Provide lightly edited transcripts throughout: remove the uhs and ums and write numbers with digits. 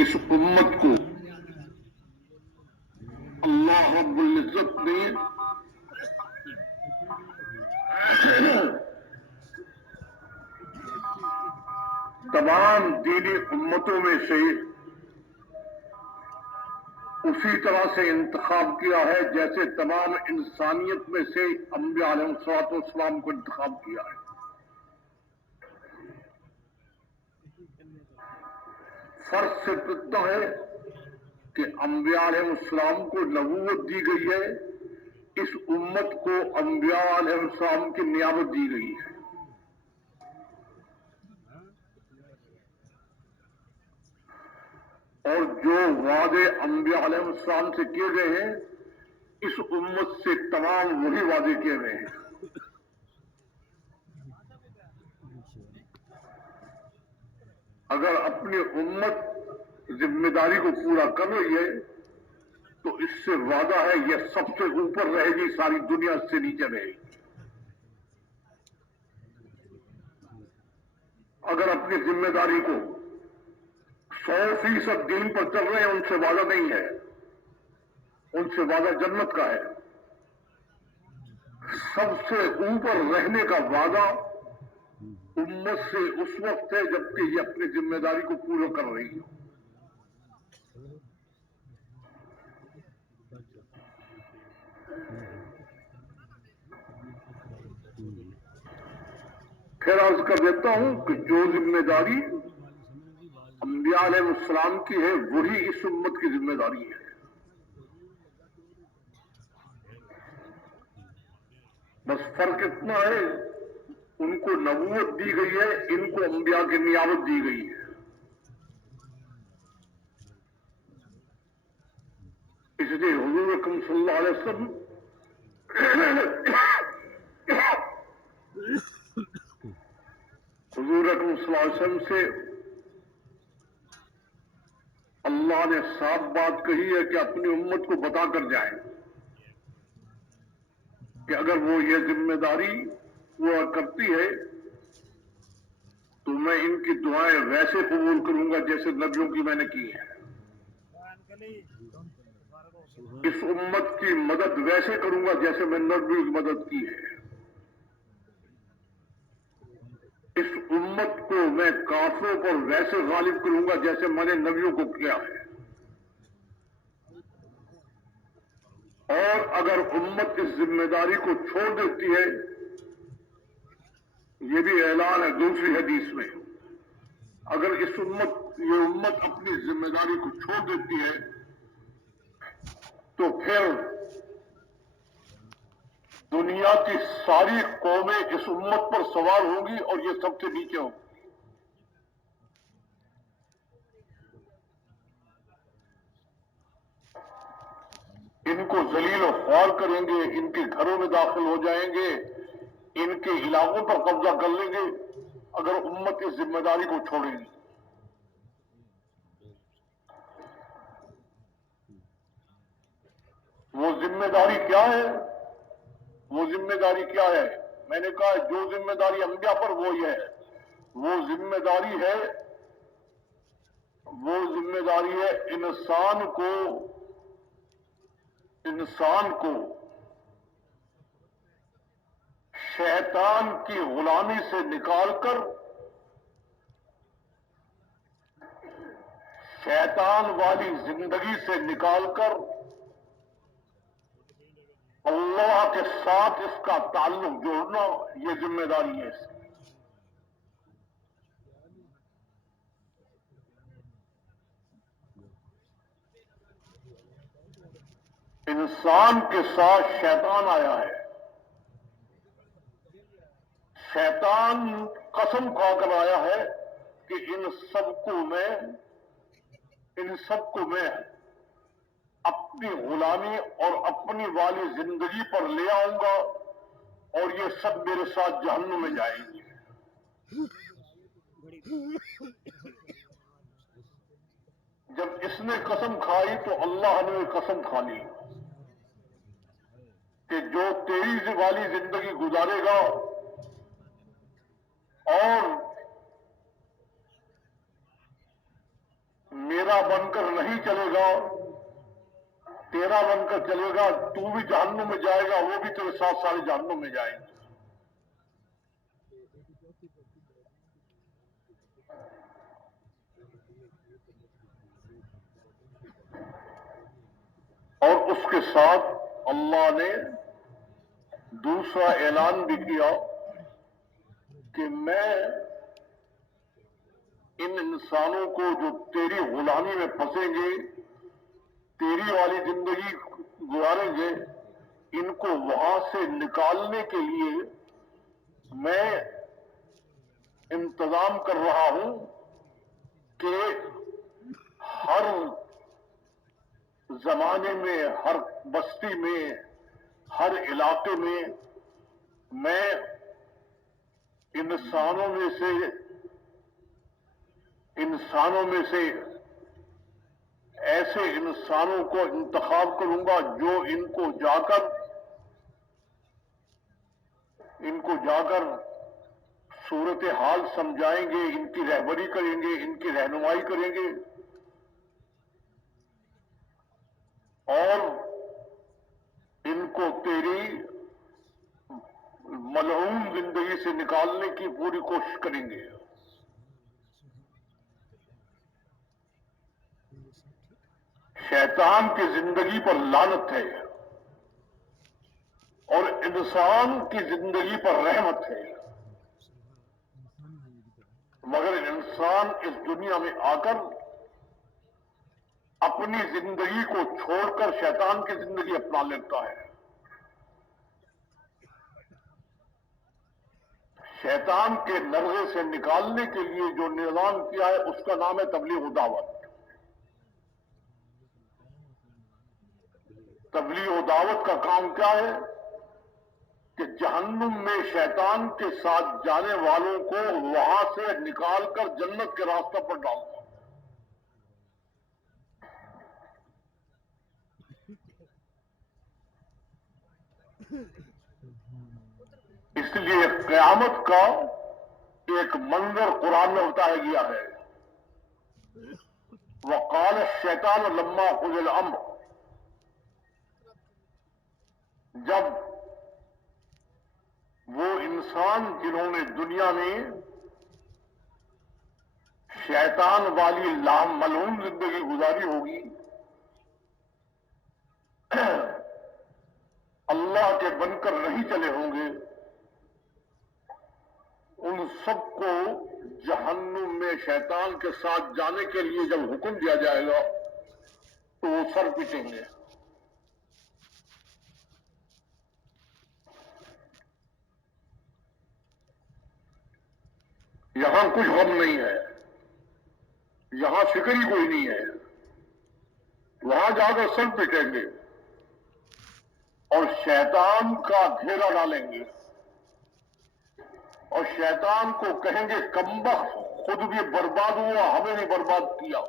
اس امت کو اللہ رب العزت نے تمام دینی امتوں میں سے اسی طرح سے انتخاب کیا ہے جیسے تمام انسانیت میں سے انبیاء علیہ الصلوۃ والسلام کو انتخاب کیا ہے۔ فرض صرف اتنا ہے کہ انبیاء علیہ السلام کو نبوت دی گئی ہے، اس امت کو انبیاء علیہ السلام کی نیابت دی گئی ہے۔ اور جو وعدے انبیاء علیہ السلام سے کیے گئے ہیں اس امت سے تمام وہی وعدے کیے گئے ہیں۔ اگر اپنی امت ذمہ داری کو پورا کر رہی ہے تو اس سے وعدہ ہے یہ سب سے اوپر رہے گی، ساری دنیا سے نیچے رہے گی۔ اگر اپنی ذمہ داری کو 100% دین پر چل رہے ہیں ان سے وعدہ نہیں ہے، ان سے وعدہ جنت کا ہے۔ سب سے اوپر رہنے کا وعدہ امت سے اس وقت ہے جبکہ یہ اپنی ذمہ داری کو پورا کر رہی ہو۔ پھر عرض کر دیتا ہوں کہ جو ذمہ داری انبیاء علیہ السلام کی ہے وہی اس امت کی ذمہ داری ہے۔ بس فرق اتنا ہے ان کو نبوت دی گئی ہے، ان کو انبیاء کی نیابت دی گئی ہے۔ اس لیے حضور اکرم صلی اللہ علیہ وسلم حضور اکرم صلی اللہ علیہ وسلم سے اللہ نے صاف بات کہی ہے کہ اپنی امت کو بتا کر جائیں کہ اگر وہ یہ ذمہ داری پورا کرتی ہے تو میں ان کی دعائیں ویسے قبول کروں گا جیسے نبیوں کی میں نے کی ہے، اس امت کی مدد ویسے کروں گا جیسے میں نبیوں کی مدد کی ہے، اس امت کو میں کافروں پر ویسے غالب کروں گا جیسے میں نے نبیوں کو کیا ہے۔ اور اگر امت اس ذمہ داری کو چھوڑ دیتی ہے، یہ بھی اعلان ہے دوسری حدیث میں، اگر یہ امت اپنی ذمہ داری کو چھوڑ دیتی ہے تو پھر دنیا کی ساری قومیں اس امت پر سوار ہوں گی اور یہ سب سے نیچے ہوں گی۔ ان کو ذلیل و خوار کریں گے، ان کے گھروں میں داخل ہو جائیں گے، ان کے علاقوں پر قبضہ کر لیں گے اگر امت اس ذمہ داری کو چھوڑے گی۔ وہ ذمہ داری کیا ہے؟ وہ ذمہ داری کیا ہے؟ میں نے کہا جو ذمہ داری انبیاء پر وہ یہ ہے، وہ ذمہ داری ہے انسان کو شیطان کی غلامی سے نکال کر، شیطان والی زندگی سے نکال کر اللہ کے ساتھ اس کا تعلق جوڑنا، یہ ذمہ داری ہے اس کی۔ انسان کے ساتھ شیطان آیا ہے، شیطان قسم کھا کر آیا ہے کہ ان سب کو میں اپنی غلامی اور اپنی والی زندگی پر لے آؤں گا اور یہ سب میرے ساتھ جہنم میں جائیں گے۔ جب اس نے قسم کھائی تو اللہ نے قسم کھا لی کہ جو تیری والی زندگی گزارے گا اور میرا تیرا بن کر نہیں چلے گا، تیرا بن کر چلے گا تو بھی جہنم میں جائے گا، وہ بھی تیرے ساتھ سارے جہنم میں جائیں گے۔ اور اس کے ساتھ اللہ نے دوسرا اعلان بھی کیا کہ میں ان انسانوں کو جو تیری غلامی میں پھنسیں گے، تیری والی زندگی گزاریں گے، ان کو وہاں سے نکالنے کے لیے میں انتظام کر رہا ہوں کہ ہر زمانے میں، ہر بستی میں، ہر علاقے میں میں انسانوں میں سے ایسے انسانوں کو انتخاب کروں گا جو ان کو جا کر صورت حال سمجھائیں گے، ان کی رہبری کریں گے، ان کی رہنمائی کریں گے، اور ان کو تیری ملعون زندگی سے نکالنے کی پوری کوشش کریں گے۔ شیطان کی زندگی پر لعنت ہے اور انسان کی زندگی پر رحمت ہے، مگر انسان اس دنیا میں آ کر اپنی زندگی کو چھوڑ کر شیطان کی زندگی اپنا لیتا ہے۔ شیطان کے نرغے سے نکالنے کے لیے جو نظام کیا ہے اس کا نام ہے تبلیغ و دعوت۔ تبلیغ و دعوت کا کام کیا ہے کہ جہنم میں شیطان کے ساتھ جانے والوں کو وہاں سے نکال کر جنت کے راستہ پر ڈالنا۔ اس لیے قیامت کا ایک منظر قرآن میں بتایا گیا ہے، وقال الشیطان لما قضی الامر، جب وہ انسان جنہوں نے دنیا میں شیطان والی ملعون زندگی گزاری ہوگی، اللہ کے بن کر نہیں چلے ہوں گے، ان سب کو جہنم میں شیطان کے ساتھ جانے کے لیے جب حکم دیا جائے گا تو وہ سر پیٹیں گے۔ یہاں کچھ غم نہیں ہے، یہاں فکر ہی کوئی نہیں ہے، وہاں جا کر سر پیٹیں گے اور شیطان کا گھیرا ڈالیں گے اور شیطان کو کہیں گے کمبخت، خود بھی برباد ہوا، ہمیں بھی برباد کیا۔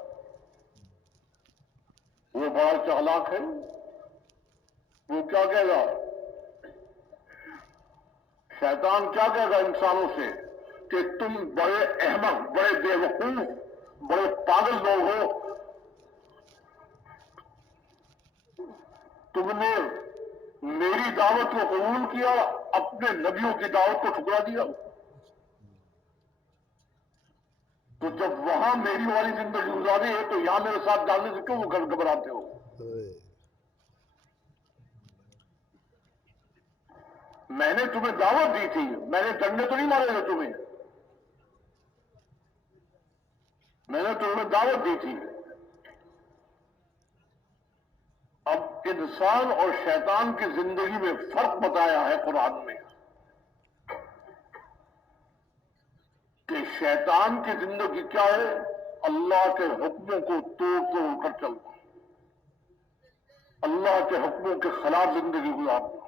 وہ بڑا چالاک ہے، وہ کیا کہے گا؟ شیطان کیا کہے گا انسانوں سے کہ تم بڑے احمق، بڑے بے وقوف، بڑے پاگل لوگ ہو، تم نے میری دعوت کو قبول کیا، اپنے نبیوں کی دعوت کو ٹھکرا دیا، تو جب وہاں میری والی زندگی گزاری ہے تو یہاں میرے ساتھ ڈالنے سے کیوں گھبراتے ہو؟ میں نے تمہیں دعوت دی تھی، میں نے ڈنڈے تو نہیں مارے تھے تمہیں، میں نے تمہیں دعوت دی تھی۔ اب انسان اور شیطان کی زندگی میں فرق بتایا ہے قرآن میں کہ شیطان کی زندگی کیا ہے؟ اللہ کے حکموں کو توڑ توڑ کر چلنا، اللہ کے حکموں کے خلاف زندگی گزارنا۔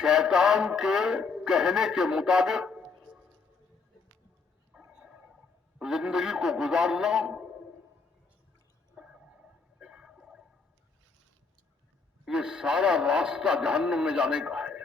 شیطان کے کہنے کے مطابق زندگی کو گزارنا، یہ سارا راستہ جہنم میں جانے کا ہے۔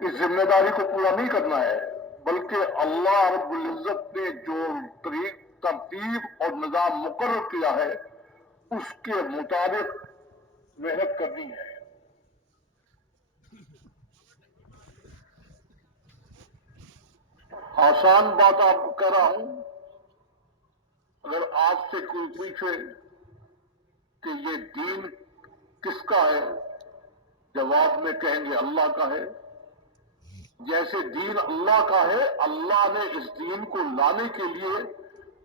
اس ذمہ داری کو پورا نہیں کرنا ہے، بلکہ اللہ رب العزت نے جو ترتیب اور نظام مقرر کیا ہے اس کے مطابق محنت کرنی ہے۔ آسان بات آپ کو کہہ رہا ہوں، اگر آپ سے کوئی پوچھے کہ یہ دین کس کا ہے، جواب میں کہیں گے اللہ کا ہے۔ جیسے دین اللہ کا ہے، اللہ نے اس دین کو لانے کے لیے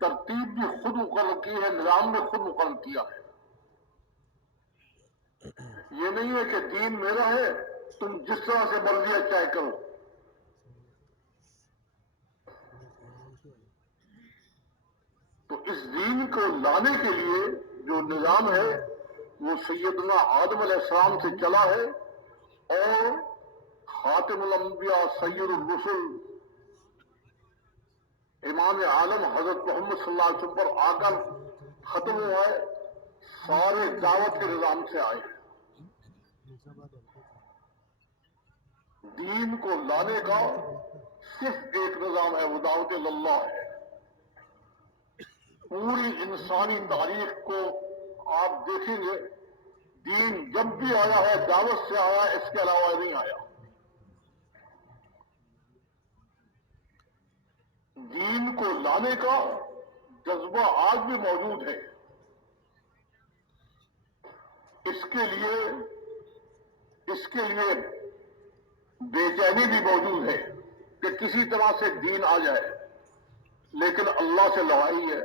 ترتیب بھی خود مقرر کی ہے، نظام بھی خود مقرر کیا ہے۔ یہ نہیں ہے کہ دین میرا ہے، تم جس طرح سے مرضی چاہے کرو۔ تو اس دین کو لانے کے لیے جو نظام ہے وہ سیدنا آدم علیہ السلام سے چلا ہے، اور خاتم الانبیاء سید الرسل امام عالم حضرت محمد صلی اللہ علیہ وسلم پر آ کر ختم ہوا ہے، سارے دعوت کے نظام سے آئے ہیں۔ دین کو لانے کا صرف ایک نظام ہے، وہ دعوت اللہ ہے۔ پوری انسانی تاریخ کو آپ دیکھیں گے، دین جب بھی آیا ہے دعوت سے آیا، اس کے علاوہ نہیں آیا۔ دین کو لانے کا جذبہ آج بھی موجود ہے۔ اس کے لیے بے چینی بھی موجود ہے کہ کسی طرح سے دین آ جائے، لیکن اللہ سے لڑائی ہے۔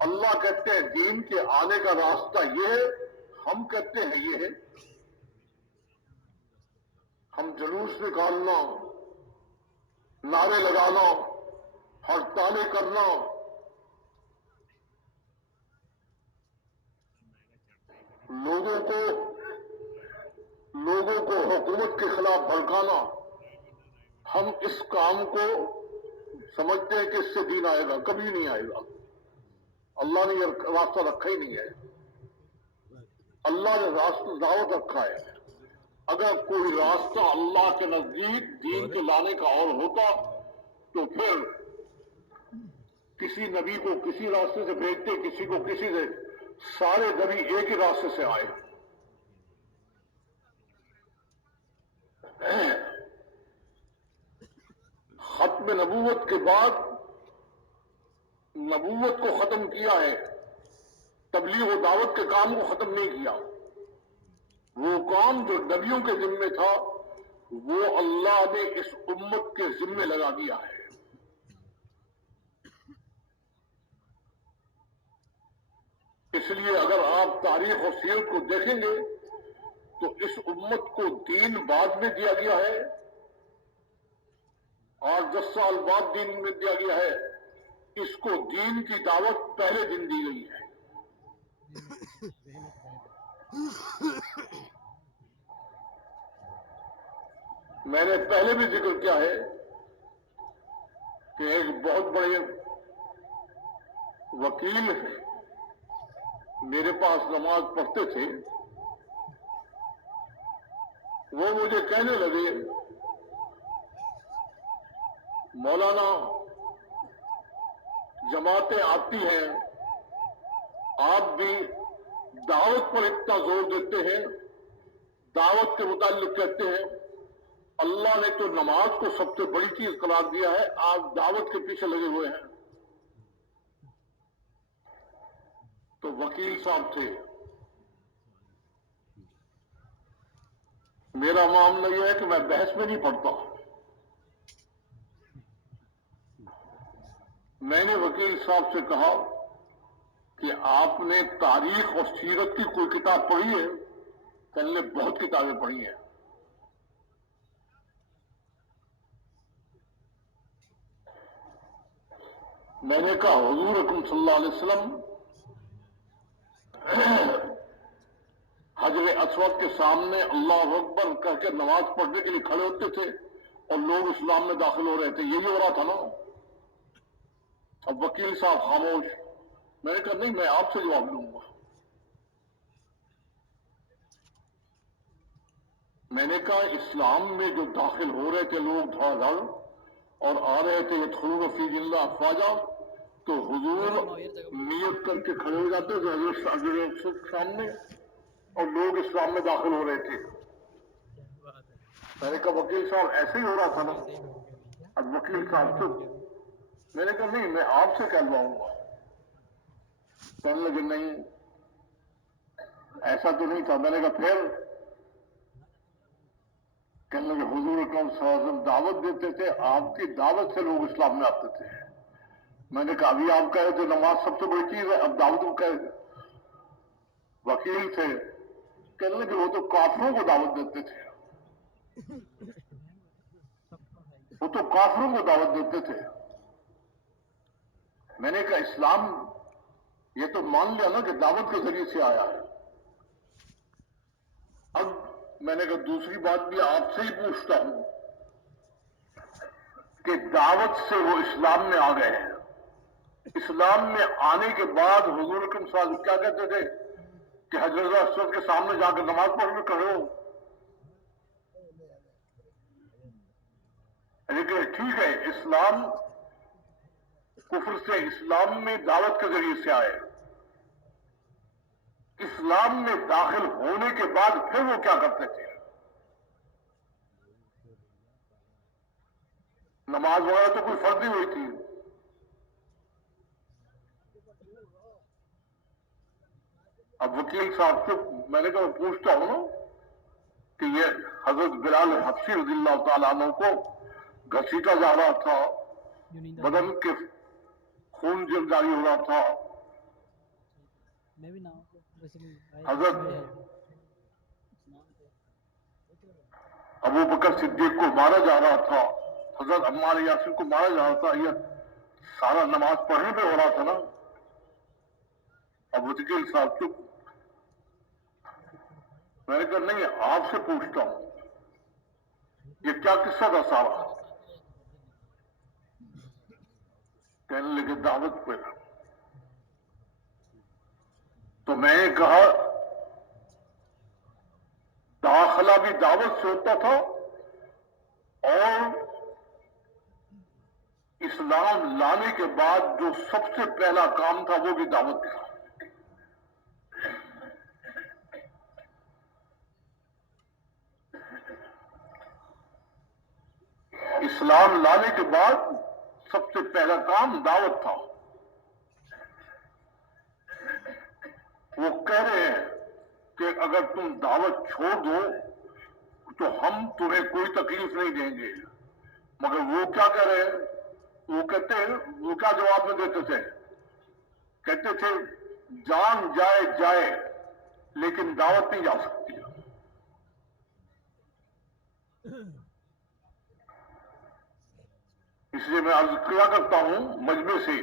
اللہ کہتے ہیں دین کے آنے کا راستہ یہ ہے، ہم کہتے ہیں یہ ہے۔ ہم جلوس نکالنا، نعرے لگانا، ہڑتالیں کرنا، لوگوں کو حکومت کے خلاف بھڑکانا، ہم اس کام کو سمجھتے ہیں کہ اس سے دین آئے گا، کبھی نہیں آئے گا۔ اللہ نے یہ راستہ رکھا ہی نہیں ہے۔ اللہ نے راستہ دعوت رکھا ہے۔ اگر کوئی راستہ اللہ کے نزدیک دین کے لانے کا اور ہوتا تو پھر کسی نبی کو کسی راستے سے بھیجتے، کسی کو کسی سے، سارے نبی ایک ہی راستے سے آئے۔ ختم نبوت کے بعد نبوت کو ختم کیا ہے، تبلیغ و دعوت کے کام کو ختم نہیں کیا۔ وہ کام جو نبیوں کے ذمے تھا وہ اللہ نے اس امت کے ذمے لگا دیا ہے۔ اس لیے اگر آپ تاریخ اور سیرت کو دیکھیں گے تو اس امت کو دین بعد میں دیا گیا ہے، 8-10 سال بعد دین میں دیا گیا ہے۔ اس کو دین کی دعوت پہلے دن دی گئی ہے۔ میں نے پہلے بھی ذکر کیا ہے کہ ایک بہت بڑے وکیل میرے پاس نماز پڑھتے تھے، وہ مجھے کہنے لگے مولانا جماعتیں آتی ہیں، آپ بھی دعوت پر اتنا زور دیتے ہیں، دعوت کے متعلق کہتے ہیں اللہ نے تو نماز کو سب سے بڑی چیز قرار دیا ہے، آپ دعوت کے پیچھے لگے ہوئے ہیں۔ تو وکیل صاحب تھے۔ میرا معاملہ یہ ہے کہ میں بحث میں نہیں پڑھتا۔ میں نے وکیل صاحب سے کہا کہ آپ نے تاریخ اور سیرت کی کوئی کتاب پڑھی ہے؟ کہنے نے بہت کتابیں پڑھی ہیں۔ میں نے کہا حضور اکرم صلی اللہ علیہ وسلم حجر اسود کے سامنے اللہ اکبر کہہ کے نماز پڑھنے کے لیے کھڑے ہوتے تھے اور لوگ اسلام میں داخل ہو رہے تھے، یہی ہو رہا تھا نا؟ اب وکیل صاحب خاموش۔ میں نے کہا نہیں، میں آپ سے جواب لوں گا۔ میں نے کہا اسلام میں جو داخل ہو رہے تھے لوگ دھڑ دھڑ اور آ رہے تھے یدخلون فی دین اللہ افواجا، تو حضور نیت کر کے کھڑے ہو جاتے تھے حضرت کے سامنے اور لوگ اسلام میں داخل ہو رہے تھے۔ میں نے کہا وکیل صاحب ایسے ہی ہو رہا تھا نا؟ اب وکیل صاحب تو میں نے کہا نہیں میں آپ سے کہلواؤں گا۔ کہنے لگے نہیں ایسا تو نہیں تھا۔ میں نے کہا پھر؟ کہنے لگے حضور اکرم صلی اللہ علیہ وسلم دعوت دیتے تھے، آپ کی دعوت سے لوگ اسلام میں آتے تھے۔ میں نے کہا ابھی آپ کہے تھے نماز سب سے بڑی چیز ہے، اب دعوت کو کہے۔ وکیل تھے، کہنے لگے وہ تو کافروں کو دعوت دیتے تھے، وہ تو کافروں کو دعوت دیتے تھے۔ میں نے کہا اسلام یہ تو مان لیا نا کہ دعوت کے ذریعے سے آیا ہے۔ اب میں نے کہا دوسری بات بھی آپ سے ہی پوچھتا ہوں کہ دعوت سے وہ اسلام میں آ گئے ہیں، اسلام میں آنے کے بعد حضور اکرم صلی اللہ علیہ وسلم کیا کہتے تھے کہ حضرت اسود کے سامنے جا کر نماز پڑھنے کھڑے ہو؟ لیکن ٹھیک ہے اسلام کفر سے اسلام میں دعوت کے ذریعے سے آئے، اسلام میں داخل ہونے کے بعد پھر وہ کیا کرتے تھے؟ نماز وغیرہ تو کوئی فرض نہیں ہوئی تھی۔ اب وکیل صاحب سے میں نے کہا پوچھتا ہوں نا کہ یہ حضرت بلال حبشی رضی اللہ تعالیٰ عنہ کو گھسیٹا جا رہا تھا، بدن کے خون جاری ہو رہا تھا، حضرت ابو بکر صدیق کو مارا جا رہا تھا، حضرت عمار یاسر کو مارا جا رہا تھا، یہ سارا نماز پڑھنے پہ ہو رہا تھا نا؟ اب وکیل صاحب چپ۔ میں نے کہا نہیں آپ سے پوچھتا ہوں یہ کیا قصہ تھا سارا؟ کہنے لگے دعوت پہ۔ تو میں نے کہا داخلہ بھی دعوت سے ہوتا تھا اور اسلام لانے کے بعد جو سب سے پہلا کام تھا وہ بھی دعوت تھا۔ اسلام لانے کے بعد سب سے پہلا کام دعوت تھا۔ وہ کہہ رہے ہیں کہ اگر تم دعوت چھوڑ دو تو ہم تمہیں کوئی تکلیف نہیں دیں گے، مگر وہ کیا کہہ رہے ہیں؟ وہ کہتے ہیں وہ کیا جواب میں دیتے تھے؟ کہتے تھے جان جائے جائے لیکن دعوت نہیں جا سکتی۔ اس لیے میں عرض کیا کرتا ہوں مجمع سے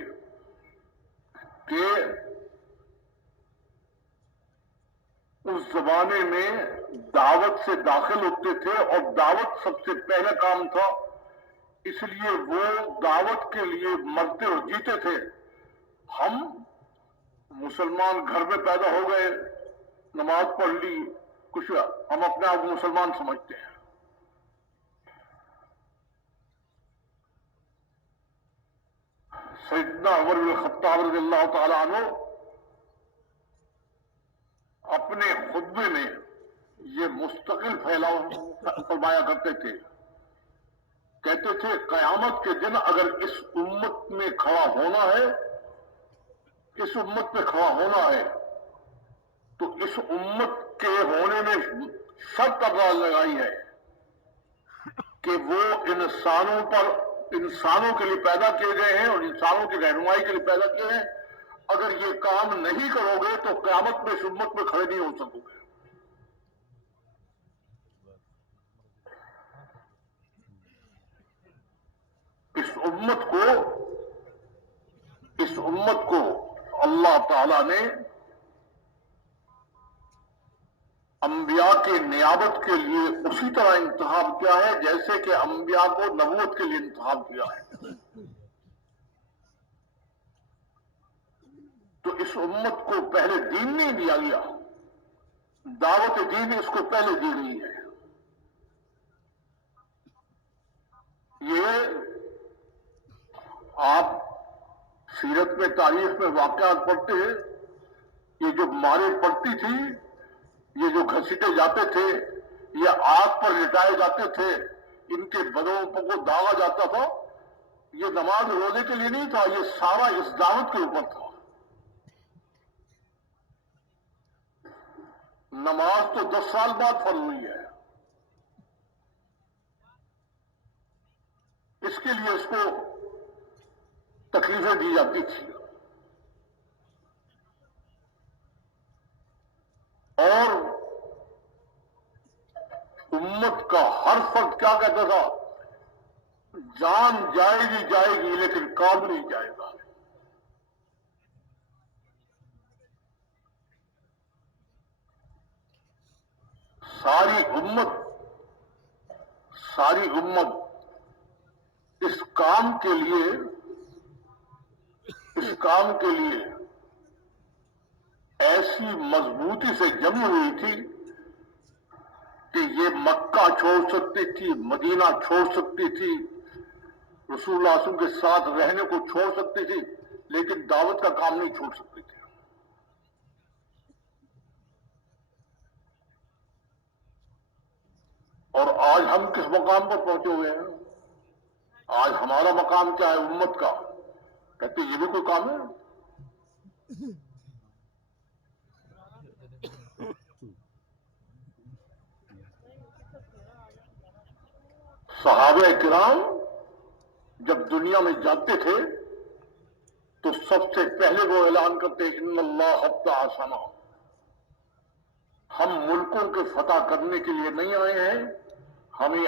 کہ اس زمانے میں دعوت سے داخل ہوتے تھے اور دعوت سب سے پہلا کام تھا، اس لیے وہ دعوت کے لیے مرتے اور جیتے تھے۔ ہم مسلمان گھر میں پیدا ہو گئے، نماز پڑھ لی، کچھ ہم اپنے آپ کو مسلمان سمجھتے ہیں۔ سیدنا عمر بن الخطاب رضی اللہ تعالی عنہ اپنے خطبے میں یہ مستقل فرمایا کرتے تھے، کہتے تھے قیامت کے دن اگر اس امت میں کھڑا ہونا ہے، اس امت میں کھڑا ہونا ہے تو اس امت کے ہونے میں شرط لگائی ہے کہ وہ انسانوں کے لیے پیدا کیے گئے ہیں اور انسانوں کی رہنمائی کے لیے پیدا کیے ہیں، اگر یہ کام نہیں کرو گے تو قیامت میں اس امت میں کھڑے نہیں ہو سکو گے۔ اس امت کو اللہ تعالی نے انبیاء کے نیابت کے لیے اسی طرح انتخاب کیا ہے جیسے کہ انبیاء کو نبوت کے لیے انتخاب کیا ہے۔ تو اس امت کو پہلے دین نہیں دیا گیا، دعوت دین اس کو پہلے دی گئی ہے۔ ہوئے آپ سیرت میں تاریخ میں واقعات پڑھتے ہیں، یہ جو مارے پڑتی تھی، یہ جو گھسیٹے جاتے تھے، یہ آگ پر لٹائے جاتے تھے، ان کے بدنوں کو داغا جاتا تھا، یہ نماز روزے کے لیے نہیں تھا، یہ سارا اس دعوت کے اوپر تھا۔ نماز تو 10 سال بعد فرض ہوئی ہے، اس کے لیے اس کو تکلیفیں دی جاتی تھی، اور امت کا ہر فرد کیا کہتا تھا؟ جان جائے گی لیکن کام نہیں جائے گا۔ ساری امت اس کام کے لیے ایسی مضبوطی سے جمی ہوئی تھی کہ یہ مکہ چھوڑ سکتی تھی، مدینہ چھوڑ سکتی تھی، رسول اللہ صلی اللہ علیہ وسلم کے ساتھ رہنے کو چھوڑ سکتی تھی، لیکن دعوت کا کام نہیں چھوڑ سکتی تھی۔ اور آج ہم کس مقام پر پہنچے ہوئے ہیں؟ آج ہمارا مقام کیا ہے امت کا؟ کہتے یہ بھی کوئی کام ہے؟ صحابہ کرام جب دنیا میں جاتے تھے تو سب سے پہلے وہ اعلان کرتے ان اللہ ابتع سنا، ہم ملکوں کے فتح کرنے کے لیے نہیں آئے ہیں، ہمیں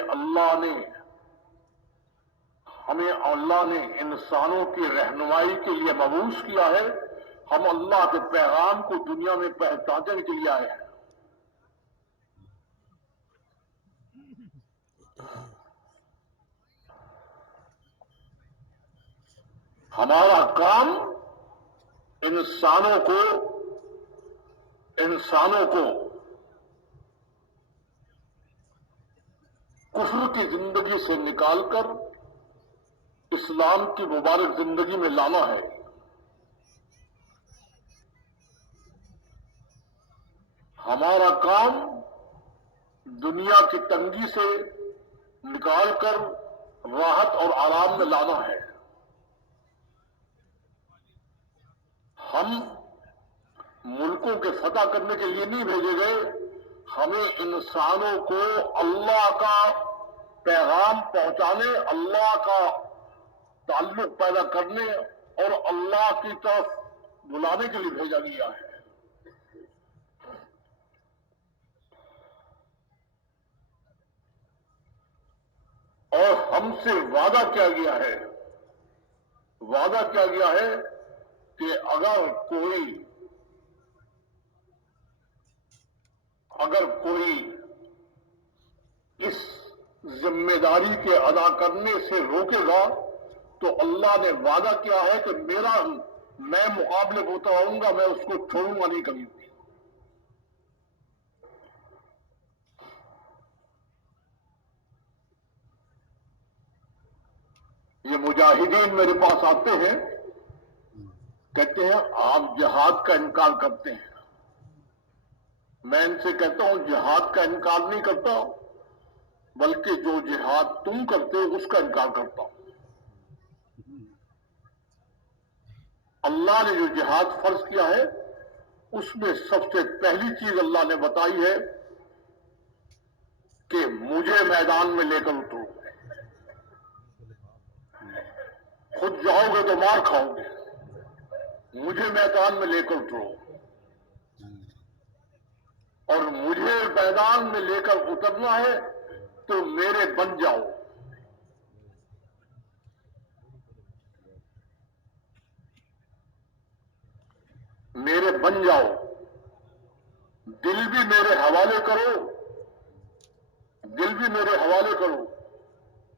اللہ نے انسانوں کی رہنمائی کے لیے مبعوث کیا ہے، ہم اللہ کے پیغام کو دنیا میں پہنچانے کے لیے آئے ہیں۔ ہمارا کام انسانوں کو کفر کی زندگی سے نکال کر اسلام کی مبارک زندگی میں لانا ہے۔ ہمارا کام دنیا کی تنگی سے نکال کر راحت اور آرام میں لانا ہے۔ ہم ملکوں کے فتح کرنے کے لیے نہیں بھیجے گئے، ہمیں انسانوں کو اللہ کا پیغام پہنچانے، اللہ کا تعلق پیدا کرنے اور اللہ کی طرف بلانے کے لیے بھیجا گیا ہے۔ اور ہم سے وعدہ کیا گیا ہے؟ وعدہ کیا گیا ہے کہ اگر کوئی اس ذمہ داری کے ادا کرنے سے روکے گا تو اللہ نے وعدہ کیا ہے کہ میں مقابلے کو اتراؤں گا، میں اس کو چھوڑوں گا نہیں کبھی بھی۔ یہ مجاہدین میرے پاس آتے ہیں، کہتے ہیں آپ جہاد کا انکار کرتے ہیں۔ میں ان سے کہتا ہوں جہاد کا انکار نہیں کرتا، بلکہ جو جہاد تم کرتے ہو اس کا انکار کرتا ہوں۔ اللہ نے جو جہاد فرض کیا ہے اس میں سب سے پہلی چیز اللہ نے بتائی ہے کہ مجھے میدان میں لے کر اترو، خود جاؤ گے تو مار کھاؤ گے، مجھے میدان میں لے کر اترو، اور مجھے میدان میں لے کر اترنا ہے تو میرے بن جاؤ۔ میرے بن جاؤ، دل بھی میرے حوالے کرو،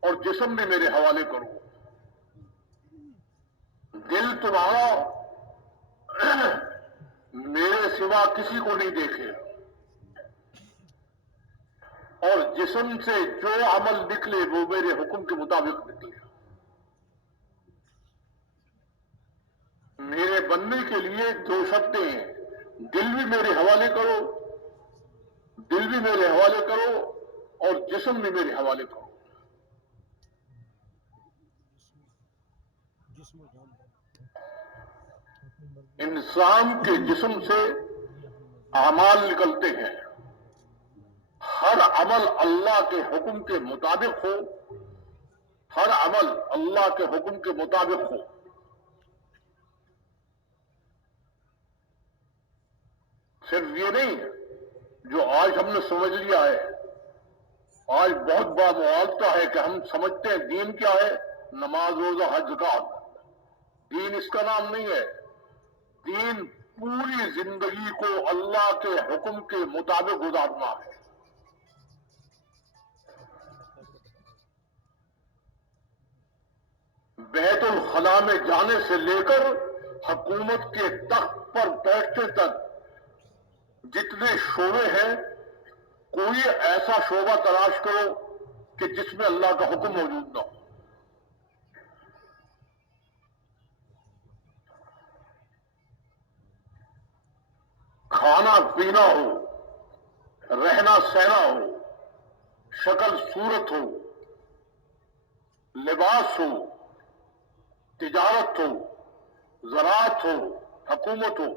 اور جسم بھی میرے حوالے کرو۔ دل تمہارا میرے سوا کسی کو نہیں دیکھے، اور جسم سے جو عمل نکلے وہ میرے حکم کے مطابق نکلے. میرے بننے کے لیے دو شرطیں ہیں. دل بھی میرے حوالے کرو، دل بھی میرے حوالے کرو اور جسم بھی میرے حوالے کرو. انسان کے جسم سے اعمال نکلتے ہیں. ہر عمل اللہ کے حکم کے مطابق ہو، ہر عمل اللہ کے حکم کے مطابق ہو. صرف یہ نہیں جو آج ہم نے سمجھ لیا ہے. آج بہت بڑا معالجہ ہے کہ ہم سمجھتے ہیں دین کیا ہے؟ نماز، روزہ، حج، زکات. دین اس کا نام نہیں ہے. دین پوری زندگی کو اللہ کے حکم کے مطابق گزارنا ہے. بیت الخلاء میں جانے سے لے کر حکومت کے تخت پر بیٹھنے تک جتنے شعبے ہیں، کوئی ایسا شعبہ تلاش کرو کہ جس میں اللہ کا حکم موجود نہ ہو. کھانا پینا ہو، رہنا سہنا ہو، شکل صورت ہو، لباس ہو، تجارت ہو، زراعت ہو، حکومت ہو،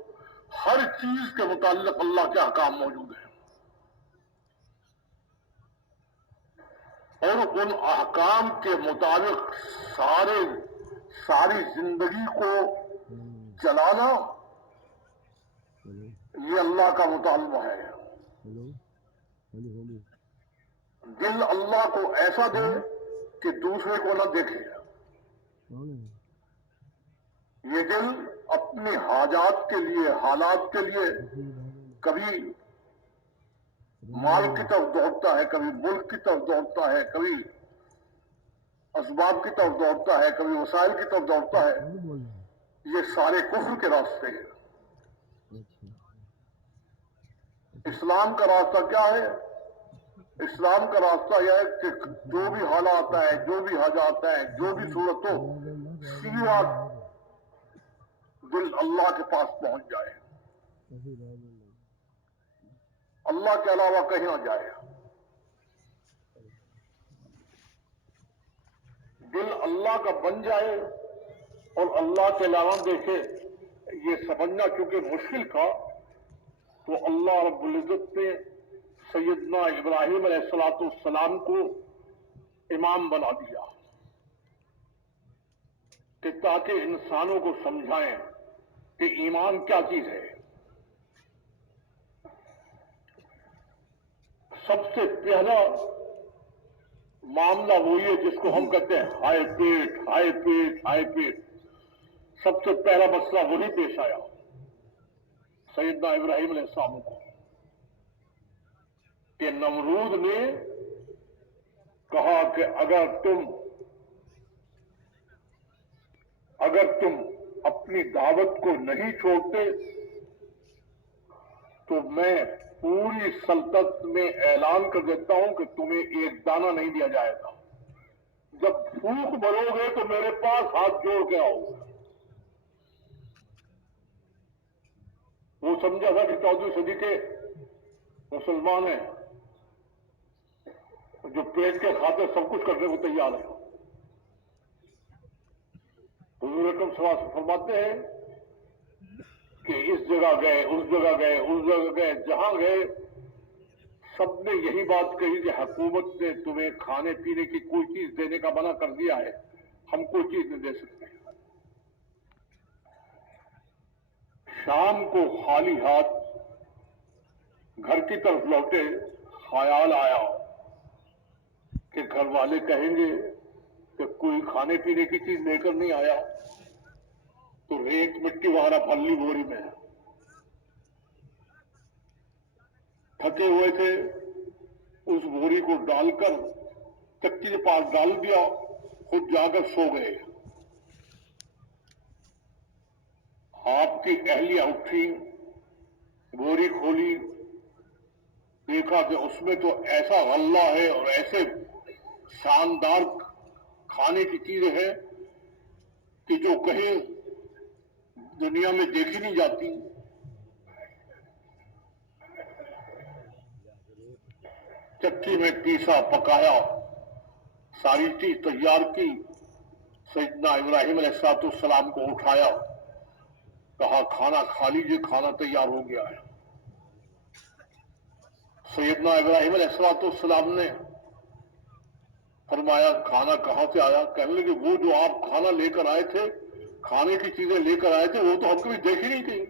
ہر چیز کے متعلق اللہ کے احکام موجود ہیں. اور ان احکام کے مطابق ساری زندگی کو چلانا یہ اللہ کا مطالبہ ہے. دل اللہ کو ایسا دے کہ دوسرے کو نہ دیکھے. یہ دل اپنی حاجات کے لیے، حالات کے لیے کبھی مال کی طرف دوڑتا ہے، کبھی ملک کی طرف دوڑتا ہے، کبھی اسباب کی طرف دوڑتا ہے، کبھی وسائل کی طرف دوڑتا ہے. یہ سارے کفر کے راستے ہیں. اسلام کا راستہ کیا ہے؟ اسلام کا راستہ یہ ہے کہ جو بھی حالات ہے، جو بھی حاجات ہے، جو بھی صورت ہو، سیدھا دل اللہ کے پاس پہنچ جائے، اللہ کے علاوہ کہیں نہ جائے. دل اللہ کا بن جائے اور اللہ کے علاوہ دیکھے. یہ سمجھنا چونکہ مشکل تھا تو اللہ رب العزت نے سیدنا ابراہیم علیہ السلام کو امام بنا دیا کہ تاکہ انسانوں کو سمجھائیں کہ ایمان کیا چیز ہے. سب سے پہلا معاملہ وہی ہے جس کو ہم کہتے ہیں ہائے پیٹ، ہائے پیٹ، ہائے پیٹ. سب سے پہلا مسئلہ وہی پیش آیا سیدنا ابراہیم علیہ السلام کو کہ نمرود نے کہا کہ اگر تم اپنی دعوت کو نہیں چھوڑتے تو میں پوری سلطنت میں اعلان کر دیتا ہوں کہ تمہیں ایک دانہ نہیں دیا جائے گا. جب پھونک بھرو گے تو میرے پاس ہاتھ جوڑ کے آؤ. وہ سمجھا تھا کہ 14ویں صدی کے مسلمان ہیں جو پیٹ کے خاطر سب کچھ کرنے کو تیار ہے. حضور اکرم صلی اللہ علیہ وسلم فرماتے ہیں کہ اس جگہ گئے، اس جگہ گئے، اس جگہ گئے، جہاں گئے سب نے یہی بات کہی کہ حکومت نے تمہیں کھانے پینے کی کوئی چیز دینے کا منع کر دیا ہے، ہم کوئی چیز نہیں دے سکتے. شام کو خالی ہاتھ گھر کی طرف لوٹے، خیال آیا کہ گھر والے کہیں گے کہ کوئی کھانے پینے کی چیز لے کر نہیں آیا، تو ریت مٹی وغیرہ پھلی بوری میں ہے. تھکے ہوئے تھے، اس بوری کو ڈال کر چکی کے پاس ڈال دیا، خود جا کر سو گئے. آپ کی اہلیہ اٹھی، بوری کھولی، دیکھا کہ اس میں تو ایسا غلہ ہے اور ایسے شاندار کھانے کی چیزیں ہیں کہ جو کہیں دنیا میں دیکھی نہیں جاتی. چکی میں پیسا پکایا، ساری چیز تیار کی، سیدنا ابراہیم علیہ السلام کو اٹھایا، کہا کھانا کھا لیجیے، کھانا تیار ہو گیا ہے. سیدنا ابراہیم علیہ السلام نے فرمایا کھانا کہاں سے آیا؟ کہنے لگے وہ جو آپ کھانا لے کر آئے تھے، کھانے کی چیزیں لے کر آئے تھے، وہ تو ہم کبھی دیکھی نہیں تھی.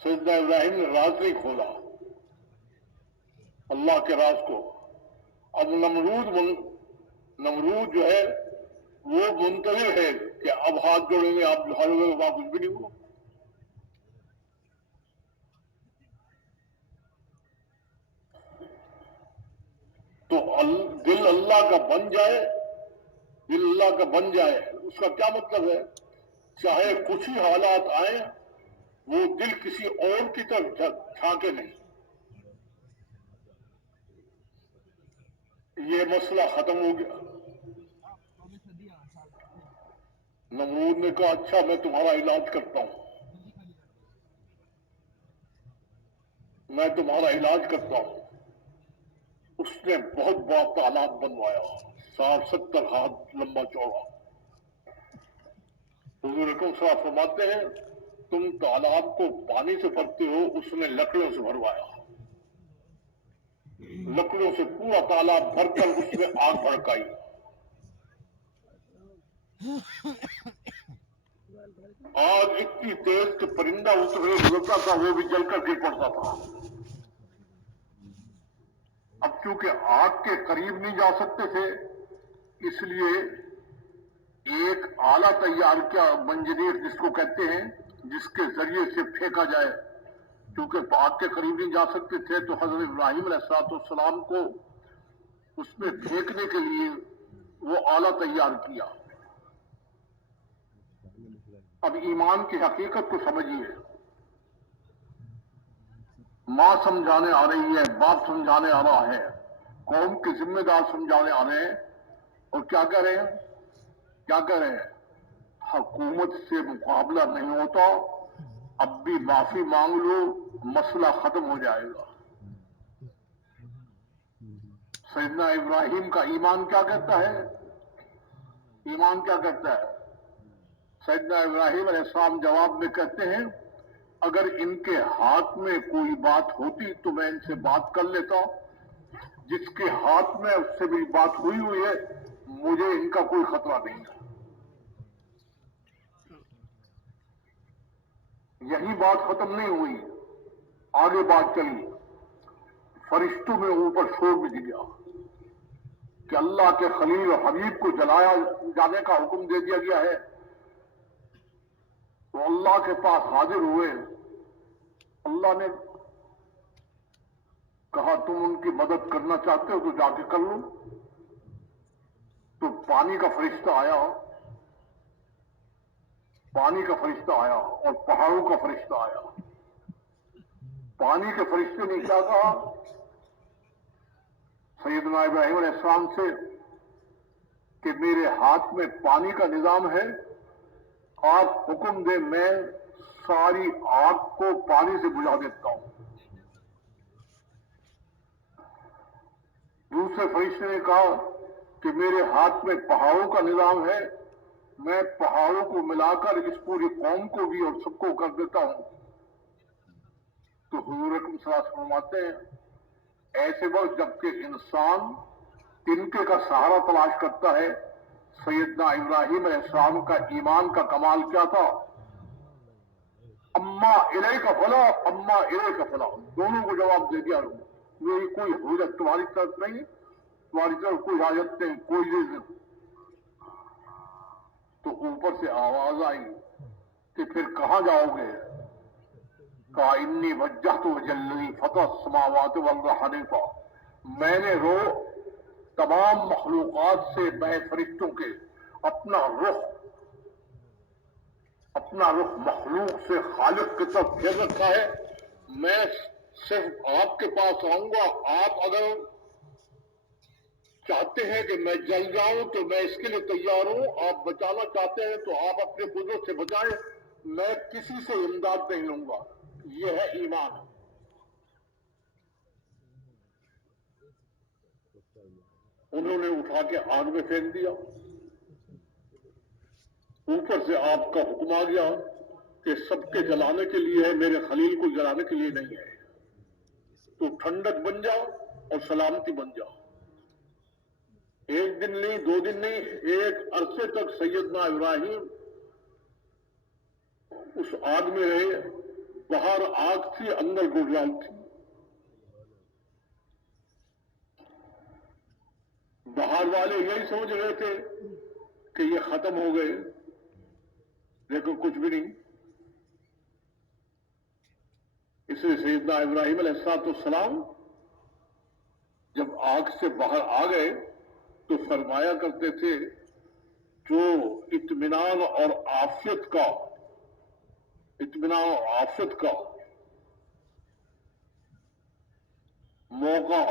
سیدنا ابراہیم نے راز نہیں کھولا، اللہ کے راز کو. اب نمرود جو ہے وہ منتظر ہے کہ اب ہاتھ جوڑیں گے، آپ ہر وہاں کچھ بھی نہیں ہوا. تو دل اللہ کا بن جائے، دل اللہ کا بن جائے، اس کا کیا مطلب ہے؟ چاہے کچھ ہی حالات آئیں، وہ دل کسی اور کی طرف جھانکے نہیں. یہ مسئلہ ختم ہو گیا. نمرود نے کہا اچھا میں تمہارا علاج کرتا ہوں، میں تمہارا علاج کرتا ہوں. اس نے بہت بڑا تالاب بنوایا، 60-70 ہاتھ لمبا چوڑا. حضور اکرم صلی اللہ علیہ وسلم فرماتے ہیں تم تالاب کو پانی سے بھرتے ہو، اس نے لکڑیوں سے بھروایا. لکڑیوں سے پورا تالاب بھر کر اس میں آگ بھڑکائی. آگ اتنی تیز کہ پرندہ اس میں گزرتا تھا وہ بھی جل کر گر پڑتا تھا. اب چونکہ آگ کے قریب نہیں جا سکتے تھے، اس لیے ایک آلہ تیار کیا، منجنیق جس کو کہتے ہیں، جس کے ذریعے سے پھینکا جائے. چونکہ آگ کے قریب نہیں جا سکتے تھے تو حضرت ابراہیم علیہ السلام کو اس میں پھینکنے کے لیے وہ آلہ تیار کیا. اب ایمان کی حقیقت کو سمجھیے. ماں سمجھانے آ رہی ہے، باپ سمجھانے آ رہا ہے، قوم کے ذمہ دار سمجھانے آ رہے ہیں، اور کیا کہہ رہے ہیں؟ کیا کہہ رہے ہیں؟ حکومت سے مقابلہ نہیں ہوتا، اب بھی معافی مانگ لو، مسئلہ ختم ہو جائے گا. سیدنا ابراہیم کا ایمان کیا کہتا ہے؟ ایمان کیا کہتا ہے؟ سیدنا ابراہیم علیہ السلام جواب میں کہتے ہیں اگر ان کے ہاتھ میں کوئی بات ہوتی تو میں ان سے بات کر لیتا. جس کے ہاتھ میں اس سے بھی بات ہوئی ہے، مجھے ان کا کوئی خطرہ نہیں ہے. یہی بات ختم نہیں ہوئی، آگے بات چلی. فرشتوں میں اوپر شور بھی دیا کہ اللہ کے خلیل اور حبیب کو جلایا جانے کا حکم دے دیا گیا ہے. تو اللہ کے پاس حاضر ہوئے. اللہ نے کہا تم ان کی مدد کرنا چاہتے ہو تو جا کے کر لو. تو پانی کا فرشتہ آیا، پانی کا فرشتہ آیا اور پہاڑوں کا فرشتہ آیا. پانی کے فرشتے نے کیا کہا سیدنا ابراہیم علیہ السلام سے کہ میرے ہاتھ میں پانی کا نظام ہے، آپ حکم دے میں ساری آگ کو پانی سے بجھا دیتا ہوں. دوسرے فرشتے نے کہا کہ میرے ہاتھ میں پہاڑوں کا نظام ہے، میں پہاڑوں کو ملا کر اس پوری قوم کو بھی اور سب کو کر دیتا ہوں. تو حضور اکرم صلی اللہ علیہ وسلم فرماتے ہیں ایسے وقت جبکہ انسان تنکے کا سہارا تلاش کرتا ہے، سیدنا ابراہیم علیہ السلام کا ایمان کا کمال کیا تھا؟ اما الیک فلا، اما الیک فلا، دونوں کو جواب دے دیا. میری کوئی حجت تمہاری طرف نہیں، تمہاری طرف کوئی حاجت نہیں، کوئی چیز نہیں. تو اوپر سے آواز آئی کہ پھر کہاں جاؤ گے؟ کہا انی وجہت وجہی فطر السماوات والارض حنیفا، میں نے تمام مخلوقات سے، میں فرشتوں کے اپنا رخ مخلوق سے خالق کی طرف پھیر رکھا ہے. میں صرف آپ کے پاس آؤں گا. آپ اگر چاہتے ہیں کہ میں جل جاؤں تو میں اس کے لیے تیار ہوں. آپ بچانا چاہتے ہیں تو آپ اپنے بزرگ سے بچائیں. میں کسی سے امداد نہیں لوں گا. یہ ہے ایمان. انہوں نے اٹھا کے آگ میں پھینک دیا. اوپر سے آپ کا حکم آ گیا کہ سب کے جلانے کے لیے ہے, میرے خلیل کو جلانے کے لیے نہیں ہے. تو ٹھنڈک بن جاؤ اور سلامتی بن جاؤ. ایک دن نہیں, 2 دن نہیں, ایک عرصے تک سیدنا ابراہیم اس آگ میں رہے. باہر آگ تھی, اندر گوگرال تھی. باہر والے یہی سمجھ رہے تھے کہ یہ ختم ہو گئے, لیکن کچھ بھی نہیں. اس لیے سیدنا ابراہیم علیہ السلام جب آگ سے باہر آ گئے تو فرمایا کرتے تھے جو اطمینان اور عافیت کا موقع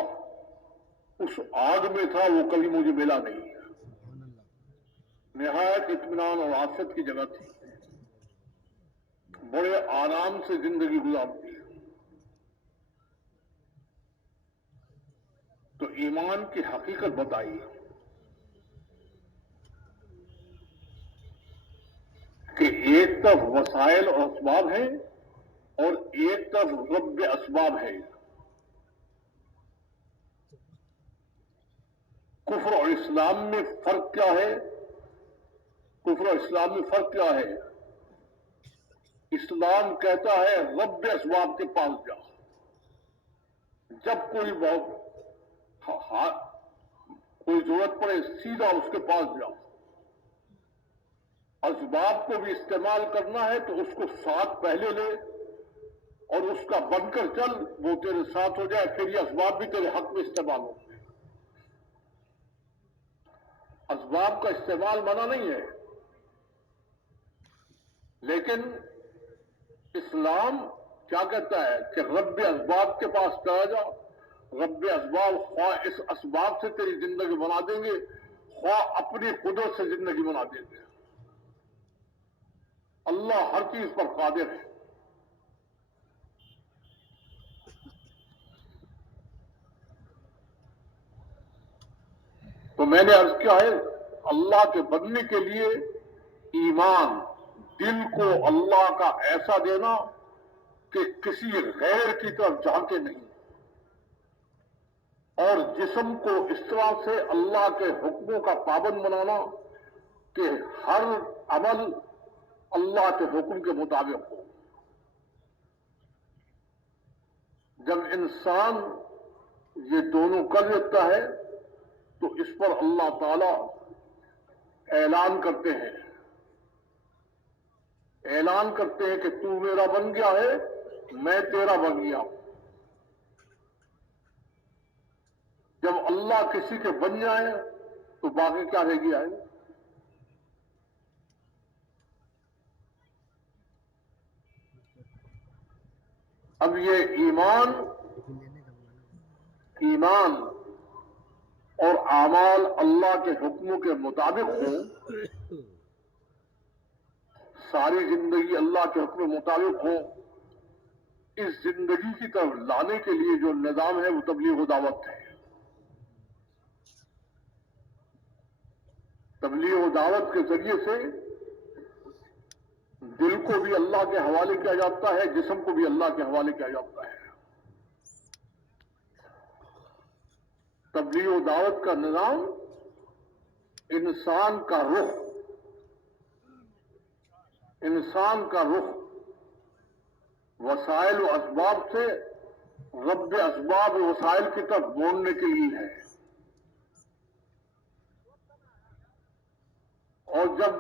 اس آگ میں تھا, وہ کبھی مجھے ملا نہیں. نہایت اطمینان اور عافیت کی جگہ تھی. بڑے آرام سے زندگی گزارتی. تو ایمان کی حقیقت بتائی کہ ایک طرف وسائل اور اسباب ہیں اور ایک طرف رب اسباب ہے. کفر اور اسلام میں فرق کیا ہے؟ کفر اور اسلام میں فرق کیا ہے؟ اسلام کہتا ہے رب اسباب کے پاس جا. جب کوئی ضرورت پڑے سیدھا اس کے پاس جاؤ. اسباب کو بھی استعمال کرنا ہے تو اس کو ساتھ پہلے لے اور اس کا بن کر چل, وہ تیرے ساتھ ہو جائے, پھر یہ اسباب بھی تیرے حق میں استعمال ہو. اسباب کا استعمال منع نہیں ہے, لیکن اسلام کیا کہتا ہے کہ رب اسباب کے پاس چلا جاؤ. رب اسباب خواہ اس اسباب سے تیری زندگی بنا دیں گے, خواہ اپنی قدرت سے زندگی بنا دیں گے. اللہ ہر چیز پر قادر ہے. تو میں نے عرض کیا ہے, اللہ کے بننے کے لیے ایمان, دل کو اللہ کا ایسا دینا کہ کسی غیر کی طرف جھانکے نہیں, اور جسم کو اس طرح سے اللہ کے حکموں کا پابند بنانا کہ ہر عمل اللہ کے حکم کے مطابق ہو. جب انسان یہ دونوں کر لیتا ہے تو اس پر اللہ تعالی اعلان کرتے ہیں کہ تو میرا بن گیا ہے, میں تیرا بن گیا. جب اللہ کسی کے بن جائے تو باقی کیا رہ گیا ہے؟ اب یہ ایمان اور اعمال اللہ کے حکموں کے مطابق ہوں, ساری زندگی اللہ کے حکم کے مطابق ہوں. اس زندگی کی طرف لانے کے لیے جو نظام ہے وہ تبلیغ و دعوت ہے. تبلیغ و دعوت کے ذریعے سے دل کو بھی اللہ کے حوالے کیا جاتا ہے, جسم کو بھی اللہ کے حوالے کیا جاتا ہے. تبلیغ و دعوت کا نظام انسان کا رخ وسائل و اسباب سے رب اسباب و وسائل کی طرف موڑنے کے لیے ہے. اور جب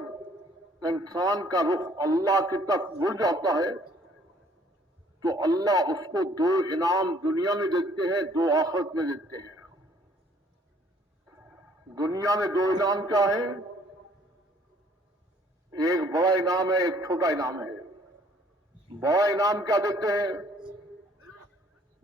انسان کا رخ اللہ کی طرف مڑ جاتا ہے تو اللہ اس کو 2 انعام دنیا میں دیتے ہیں, 2 آخرت میں دیتے ہیں. دنیا میں 2 انعام کیا ہے؟ ایک بڑا انعام ہے, ایک چھوٹا انعام ہے. بڑا انعام کیا دیتے ہیں؟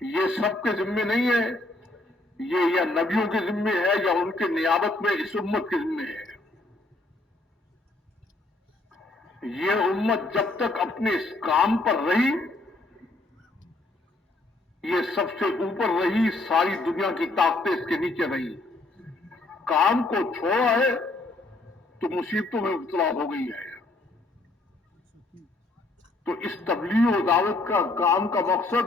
یہ سب کے ذمے نہیں ہے، یہ یا نبیوں کے ذمے ہے یا ان کے نیابت میں اس امت کے ذمے ہے۔ یہ امت جب تک اپنے اس کام پر رہی، یہ سب سے اوپر رہی، ساری دنیا کی طاقتیں اس کے نیچے رہی۔ کام کو چھوڑا ہے تو مصیبتوں میں مبتلا ہو گئی ہے۔ تو اس تبلیغ و دعوت کا کام کا مقصد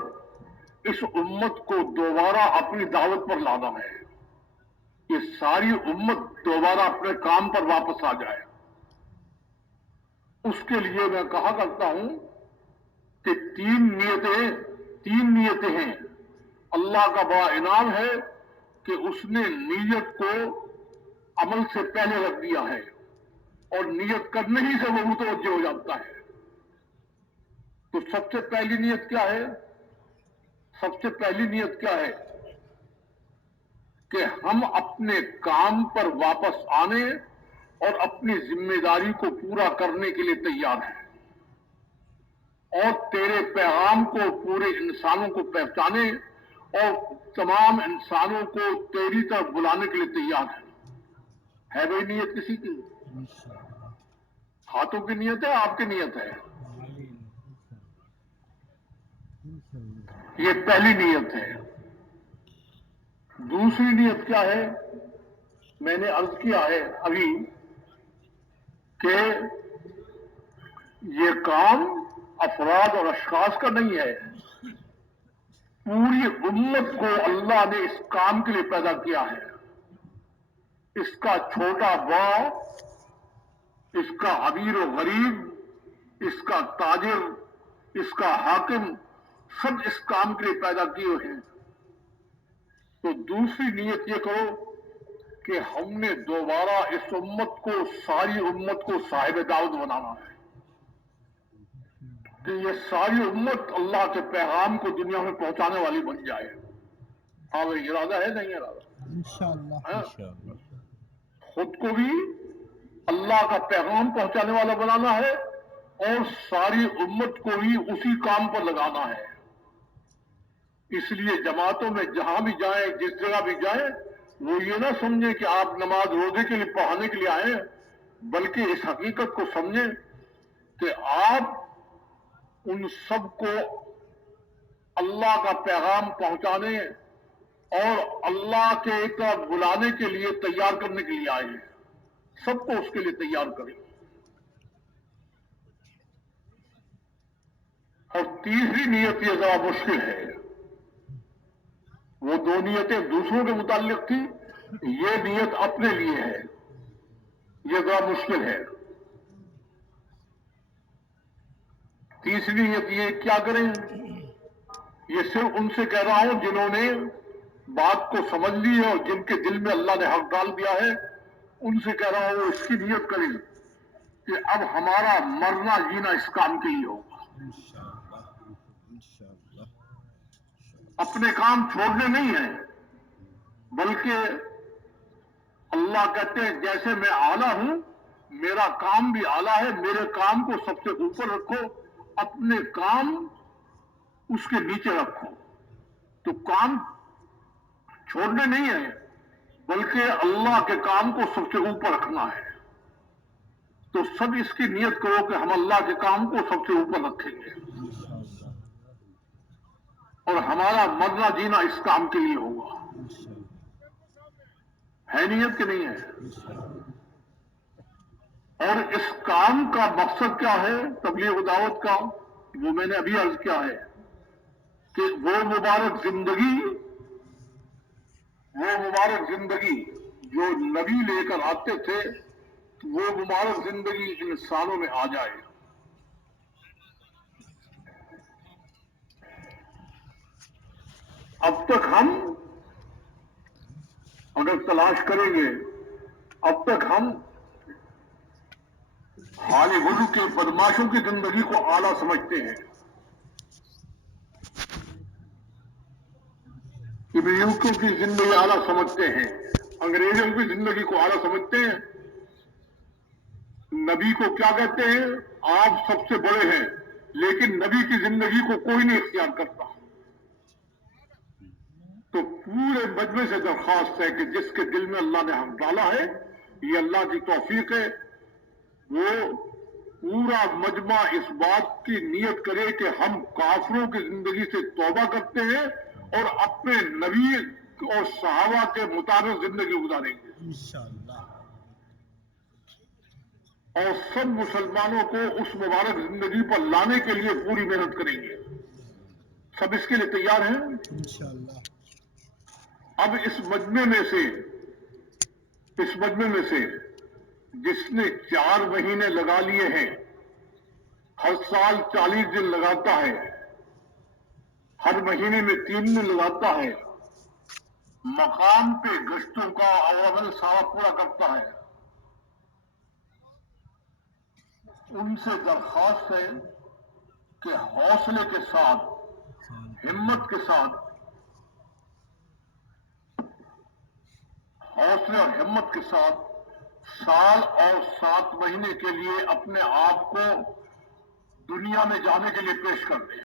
اس امت کو دوبارہ اپنی دعوت پر لانا ہے، یہ ساری امت دوبارہ اپنے کام پر واپس آ جائے۔ اس کے لیے میں کہا کرتا ہوں کہ تین نیتیں ہیں۔ اللہ کا بڑا انعام ہے کہ اس نے نیت کو عمل سے پہلے رکھ دیا ہے، اور نیت کرنے ہی سے وہ متوجہ ہو جاتا ہے۔ تو سب سے پہلی نیت کیا ہے؟ سب سے پہلی نیت کیا ہے؟ کہ ہم اپنے کام پر واپس آنے اور اپنی ذمہ داری کو پورا کرنے کے لیے تیار ہیں، اور تیرے پیغام کو پورے انسانوں کو پہنچانے اور تمام انسانوں کو تیری طرف بلانے کے لیے تیار ہیں۔ ہے بھائی نیت کسی کی؟ ہاتھوں کی نیت ہے، آپ کی نیت ہے؟ یہ پہلی نیت ہے۔ دوسری نیت کیا ہے؟ میں نے عرض کیا ہے ابھی کہ یہ کام افراد اور اشخاص کا نہیں ہے، پوری امت کو اللہ نے اس کام کے لیے پیدا کیا ہے۔ اس کا چھوٹا بڑا، اس کا امیر و غریب، اس کا تاجر، اس کا حاکم، سب اس کام کے لیے پیدا کیے ہیں۔ تو دوسری نیت یہ کرو کہ ہم نے دوبارہ اس امت کو، ساری امت کو صاحب دعوت بنانا ہے، کہ یہ ساری امت اللہ کے پیغام کو دنیا میں پہنچانے والی بن جائے۔ ہاں بھائی، ارادہ ہے نہیں ارادہ؟ انشاءاللہ۔ خود کو بھی اللہ کا پیغام پہنچانے والا بنانا ہے، اور ساری امت کو بھی اسی کام پر لگانا ہے۔ اس لیے جماعتوں میں جہاں بھی جائیں، جس جگہ بھی جائیں، وہ یہ نہ سمجھیں کہ آپ نماز روزے کے لیے پڑھانے کے لیے آئے ہیں، بلکہ اس حقیقت کو سمجھیں کہ آپ ان سب کو اللہ کا پیغام پہنچانے اور اللہ کے طرف بلانے کے لیے تیار کرنے کے لیے آئے ہیں۔ سب کو اس کے لیے تیار کریں۔ اور تیسری نیت یہ ذرا مشکل ہے۔ وہ دو نیتیں دوسروں کے متعلق تھی، یہ نیت اپنے لیے ہے، یہ ذرا مشکل ہے۔ تیسری نیت یہ کیا کریں؟ یہ صرف ان سے کہہ رہا ہوں جنہوں نے بات کو سمجھ لی ہے اور جن کے دل میں اللہ نے حق ڈال دیا ہے، ان سے کہہ رہا ہوں اس کی نیت کریں کہ اب ہمارا مرنا جینا اس کام کے لیے ہوگا۔ اپنے کام چھوڑنے نہیں ہیں، بلکہ اللہ کہتے ہیں جیسے میں اعلیٰ ہوں، میرا کام بھی اعلیٰ ہے، میرے کام کو سب سے اوپر رکھو، اپنے کام اس کے نیچے رکھو۔ تو کام چھوڑنے نہیں ہے، بلکہ اللہ کے کام کو سب سے اوپر رکھنا ہے۔ تو سب اس کی نیت کرو کہ ہم اللہ کے کام کو سب سے اوپر رکھیں گے، اور ہمارا مرنا جینا اس کام کے لیے ہوگا۔ ہے نیت کہ نہیں ہے؟ اور اس کام کا مقصد کیا ہے تبلیغ و دعوت کا؟ وہ میں نے ابھی عرض کیا ہے کہ وہ مبارک زندگی جو نبی لے کر آتے تھے، وہ مبارک زندگی انسانوں میں آ جائے۔ اب تک ہم اگر تلاش کریں گے، اب تک ہم ہالی ووڈ کے بدماشوں کی زندگی کو اعلیٰ سمجھتے ہیں، امریکیوں کی زندگی اعلیٰ سمجھتے ہیں، انگریزوں کی زندگی کو اعلیٰ سمجھتے ہیں۔ نبی کو کیا کہتے ہیں؟ آپ سب سے بڑے ہیں، لیکن نبی کی زندگی کو کوئی نہیں اختیار کرتا۔ تو پورے مجمع سے درخواست ہے کہ جس کے دل میں اللہ نے حق ڈالا ہے، یہ اللہ کی توفیق ہے، وہ پورا مجمع اس بات کی نیت کرے کہ ہم کافروں کی زندگی سے توبہ کرتے ہیں اور اپنے نبی اور صحابہ کے مطابق زندگی گزاریں گے، انشاءاللہ، اور سب مسلمانوں کو اس مبارک زندگی پر لانے کے لیے پوری محنت کریں گے۔ سب اس کے لیے تیار ہیں؟ انشاءاللہ۔ اب اس مجمع میں سے جس نے 4 مہینے لگا لیے ہیں، ہر سال 40 دن لگاتا ہے، ہر مہینے میں 3 دن لگاتا ہے، مقام پہ گشتوں کا عمل سارا پورا کرتا ہے، ان سے درخواست ہے کہ حوصلے کے ساتھ، ہمت کے ساتھ، حوصلے اور ہمت کے ساتھ سال اور 7 مہینے کے لیے اپنے آپ کو دنیا میں جانے کے لیے پیش کر دیں۔